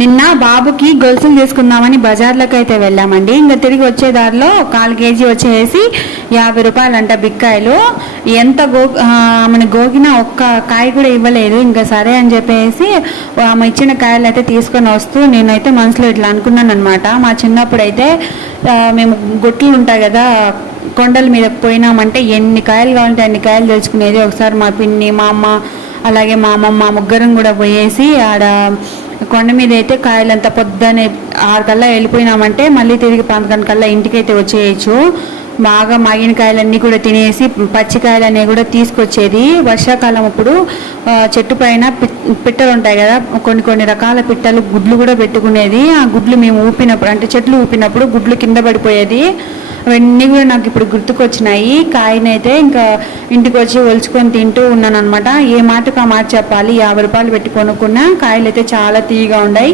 నిన్న బాబుకి గొలుసులు తీసుకుందామని బజార్లోకి అయితే వెళ్ళామండి. ఇంకా తిరిగి వచ్చే దారిలో 1/4 కేజీ వచ్చేసి 50 రూపాయలంట బిక్కాయలు. ఎంత ఆమెను గోగినా ఒక్క కాయ కూడా ఇవ్వలేదు. ఇంకా సరే అని చెప్పేసి ఆమె ఇచ్చిన కాయలు అయితే తీసుకొని వస్తూ నేనైతే మనసులో ఇట్లా అనుకున్నాను అనమాట. మా చిన్నప్పుడు అయితే మేము గుట్లు ఉంటాయి కదా, కొండల మీద పోయినామంటే ఎన్ని కాయలు కావాలంటే అన్ని కాయలు తెచ్చుకునేది. ఒకసారి మా పిన్ని, మా అమ్మ, అలాగే మా అమ్మమ్మ ముగ్గురం కూడా పోయేసి ఆడ కొండ మీద అయితే కాయలంతా పొద్దునే 6 కల్లా వెళ్ళిపోయినామంటే మళ్ళీ తిరిగి 11 కల్లా ఇంటికైతే వచ్చేయచ్చు. బాగా మాగిన కాయలన్నీ కూడా తినేసి పచ్చికాయలు అనేవి కూడా తీసుకొచ్చేది. వర్షాకాలం అప్పుడు చెట్టు పైన పిట్టలు ఉంటాయి కదా, కొన్ని రకాల పిట్టలు గుడ్లు కూడా పెట్టుకునేది. ఆ గుడ్లు మేము ఊపినప్పుడు, అంటే చెట్లు ఊపినప్పుడు గుడ్లు కింద పడిపోయేది. అవన్నీ కూడా నాకు ఇప్పుడు గుర్తుకొచ్చినాయి. కాయనైతే ఇంకా ఇంటికి వచ్చి ఒలుచుకొని తింటూ ఉన్నాను అనమాట. ఏ మాటకు ఆ మాట చెప్పాలి. 50 రూపాయలు పెట్టి కొనుక్కున్న కాయలు అయితే చాలా తీయగా ఉన్నాయి.